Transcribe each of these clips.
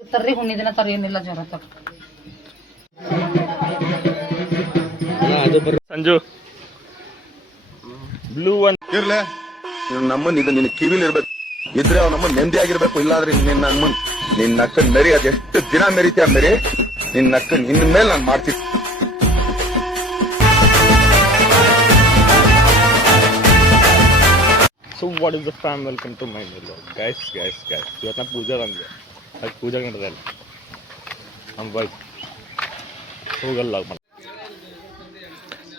ತರ್ರಿ ಹುಣ್ಣಿದಿನ ತರ ಏನಿಲ್ಲ ಜ್ವರ ತರ ಸಂಜು ಬ್ಲೂ ಒನ್ ಇರ್ಲೆ ನಮ್ಮನ್ ಇದು ನಿನ್ನ ಕಿವಿಲಿ ಇರ್ಬೇಕು ಇದ್ರೆ ಅವ್ ನಮ್ಮ ನೆಮ್ಮದಿ ಆಗಿರ್ಬೇಕು ಇಲ್ಲಾದ್ರೆ ನಿನ್ನ ಅಕ್ಕನ್ ಮೆರಿ ಅದೆಷ್ಟು ದಿನ ಮೆರಿತೀಯ ಮೆರಿ ನಿನ್ನ ಅಕ್ಕನ್ ಇನ್ ಮೇಲೆ ನಾನು ಮಾಡ್ತೀನಿ. So what is the fam welcome to my video guys ಇವತ್ತು ನಾ ಪೂಜಾ ಬಂದಿದೆ ಅದು ಪೂಜಾ ನಡೆದಲ್ಲ ನಮ್ಮ ಬಾಯ್ ಹೋಗಲ್ಲ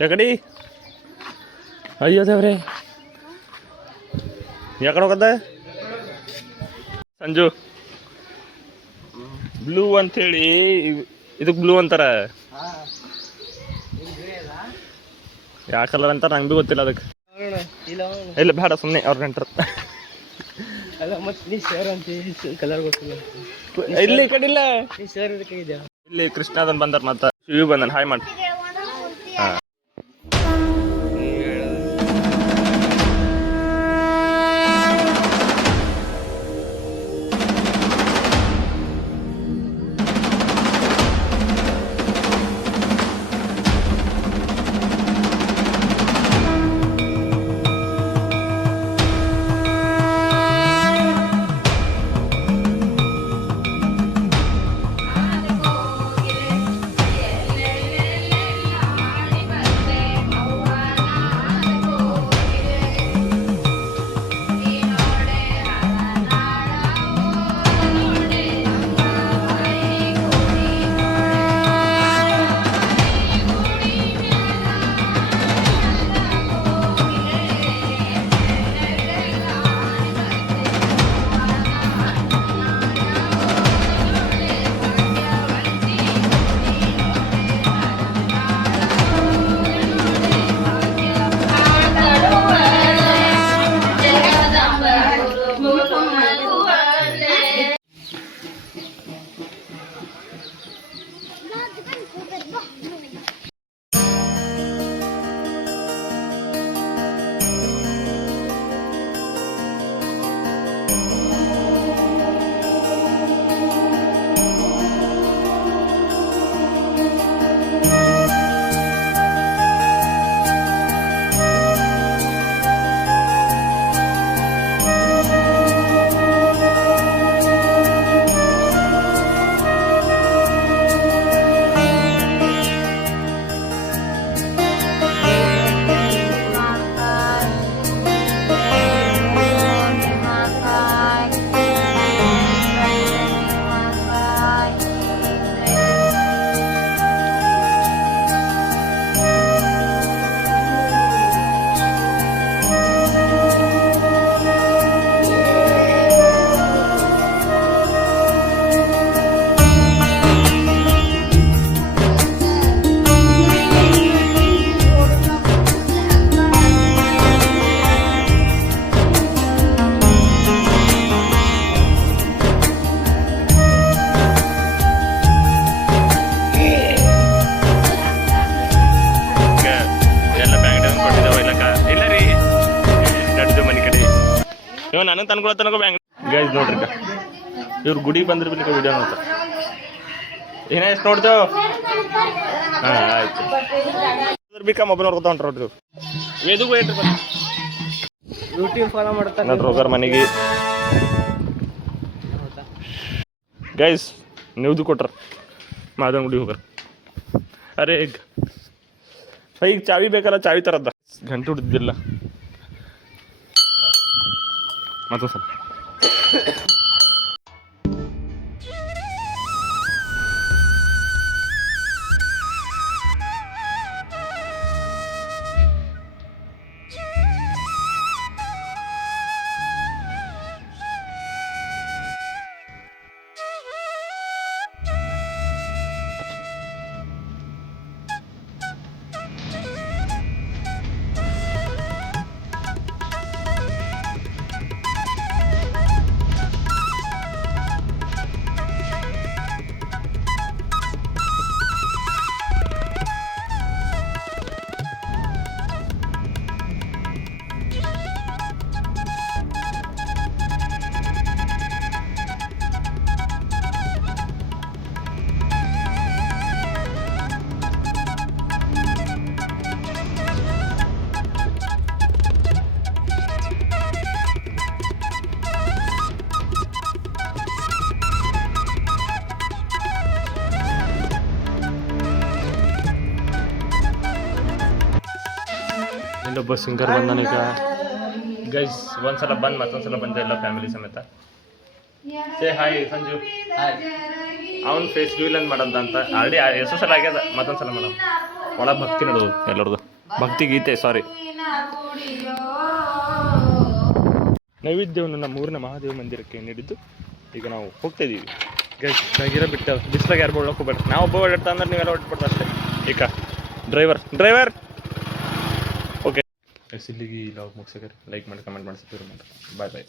ಯಾಕಡಿ ಅಯ್ಯೋ ದೇವ್ರೆ ಯಾಕಡೆ ಹೋಗದ ಸಂಜು ಬ್ಲೂ ಅಂಥೇಳಿ ಇದಕ್ಕೆ ಬ್ಲೂ ಅಂತಾರ ಯಾವ ಕಲರ್ ಅಂತಾರ ನಂಗೆ ಭೀ ಗೊತ್ತಿಲ್ಲ ಅದಕ್ಕೆ ಇಲ್ಲ ಬೇಡ ಸುಮ್ಮನೆ ಅವ್ರ ನೆಂಟ್ರ ಇಲ್ಲಿ ಈ ಕಡೆ ಇಲ್ಲ ಇಲ್ಲಿ ಕೃಷ್ಣದನ್ ಬಂದಾರ ಮತ್ತ ಶಿವ ಬಂದನ್ ಹಾಯ್ ಮಾಡಿ ಹಾ ಇವ ನನಗೆ ತಂದ್ಕೊಳತನಕ ಬ್ಯಾಂಗ್ ಗೈಸ್ ನೋಡ್ರಿ ಇವ್ರು ಗುಡಿಗೆ ಬಂದ್ರೆ ಬಿಲ್ಲಿ ವಿಡಿಯೋ ನೋಡ್ತಾರೆ ಏನೇ ಎಷ್ಟು ನೋಡ್ತೇವೆ ಹಾಂ ಆಯ್ತು ಬಿಕ್ಕ ಮೊಬೈಲ್ ನೋಡ್ಕೊತ ಹೊಂಟ್ರ ನೋಡ್ರಿ ವೇದಿಗೆ ಹೋಯ್ಟ್ರಿ ಯೂಟ್ಯೂಬ್ ಫಾಲೋ ಮಾಡ್ತಾರೆ ನೋಡ್ರಿ ಹೋಗಾರ ಮನೆಗೆ ಗೈಸ್ ನೀವ್ದು ಕೊಟ್ರ ಮಾದನ್ ಗುಡಿ ಹೋಗಾರ ಅರೆ ಈಗ ಚಾವಿ ಬೇಕಲ್ಲ ಚಾವಿ ತರದ್ದ ಗಂಟೆ ಹೊಡಿದ್ದಿಲ್ಲ ಮತ್ತೊಂದು ಸಲ ಇಲ್ಲೊಬ್ಬ ಸಿಂಗರ್ ಬಂದಾನೀಗ ಗೈಸ್. ಒಂದ್ಸಲ ಬಂದು ಮತ್ತೊಂದ್ಸಲ ಬಂದೆ ಎಲ್ಲ ಫ್ಯಾಮಿಲಿ ಸಮೇತ. Say hi Sanju. ಅವ್ನ ಫೇಸ್ ರಿವೀಲ್ ಅಂತ ಮಾಡೋದ ಅಂತ ಆಲ್ರೆಡಿ ಎಷ್ಟು ಸಲ ಆಗ್ಯದ, ಮತ್ತೊಂದ್ಸಲ ಮಾಡೋದು. ಒಳ ಭಕ್ತಿ ನೋಡೋದು ಎಲ್ಲರದು, ಭಕ್ತಿ ಗೀತೆ ಸಾರಿ. ನೈವೇದ್ಯವನ್ನು ನಮ್ಮ ಊರಿನ ಮಹಾದೇವ ಮಂದಿರಕ್ಕೆ ನೀಡಿದ್ದು ಈಗ ನಾವು ಹೋಗ್ತಾ ಇದ್ದೀವಿ ಗೈಸ್. ಆಗಿರೋ ಬಿಟ್ಟು ಬಿಸ್ಲಾಗ ಯಾರು ಬೀಳೋಕೆ ಹೋಗ್ಬೇಡ್ರಿ. ನಾವು ಒಬ್ಬ ಓಡಾಡ್ತಾ ಅಂದ್ರೆ ನೀವೆಲ್ಲ ಹೊಟ್ಬಿಡ್ತಾ ಅಷ್ಟೇ. ಈಗ ಡ್ರೈವರ್ ಓಕೆ. ಇಲ್ಲಿಗೆ ಲಾಗ್ ಮುಗಿಸೋಕೆ ಲೈಕ್ ಮಾಡಿ ಕಮೆಂಟ್ ಮಾಡಿ ಬಾಯ್ ಬಾಯ್.